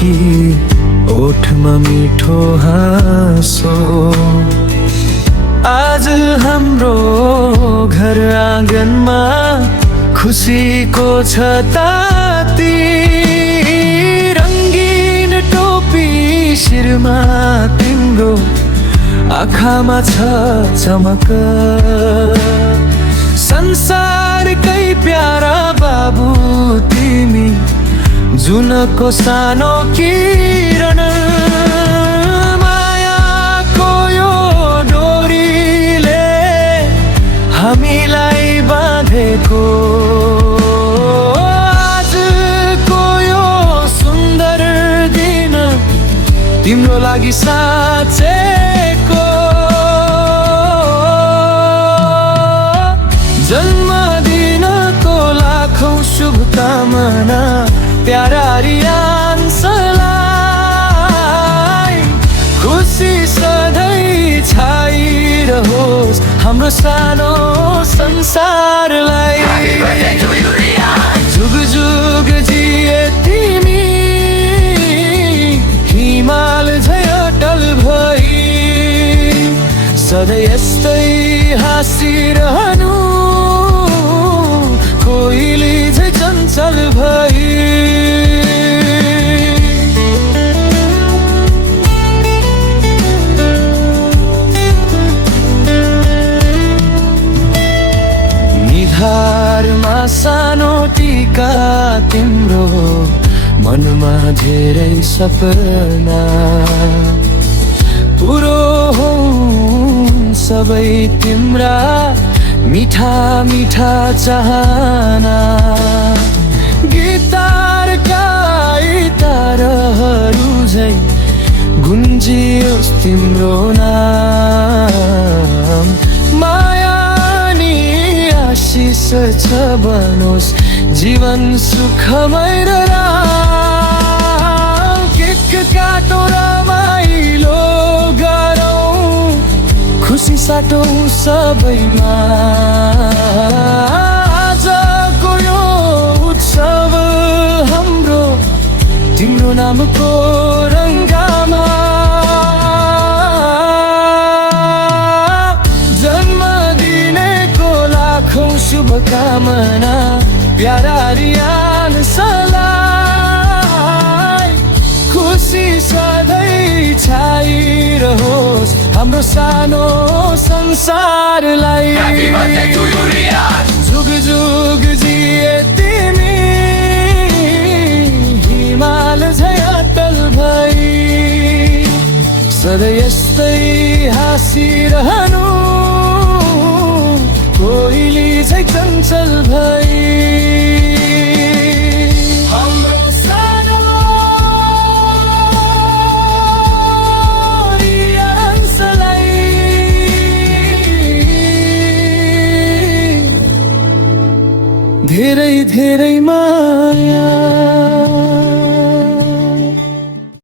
कि ओठमा मिठो हाँसो। आज हाम्रो घर आँगनमा खुसीको छताती, रङ्गीन टोपी शिरमा तिम्रो आँखामा छ चमक। संसारकै प्यारा बाबु तिमी, जुनको सानो किरण। मायाको यो डोरीले हामीलाई बाँधेको, आजको यो सुन्दर दिन तिम्रो लागि साँचेको। जन्मदिनको लाखौं शुभकामना प्यारा रियान्सलाई। खुसी सधैँ छाइरहोस् हाम्रो सानो संसारलाई। जुग जुग जिए तिमी, हिमाल झै अटल भई, सधैँ यस्तै हाँसिरहनु, कोइली झै चञ्चल भई। निधारमा सानो टीका तिम्रो, मनमा धेरै सपना पुरो हुन् सबै तिम्रा मिठा मिठा चाहना। गिटारका तारहरू झै गुन्जियोस् तिम्रो नाम। माया नि आशिष छ बनोस् जीवन सुखमय र राम। केक काटो रमाइलो गरौँ, खुसी साटौँ सबैमा। आजको यो उत्सव हाम्रो तिम्रो नामको रङ्गमा। जन्मदिनको लाखौं शुभकामना प्यारा रियान्सलाई। खुसी सधैँ छाइरहोस् हाम्रो सानो संसारलाई। जुग जुग जिए तिमी, हिमाल झै अटल भई, सधैँ यस्तै हाँसिरहनु, कोइली झै चञ्चल भई। धेरै धेरै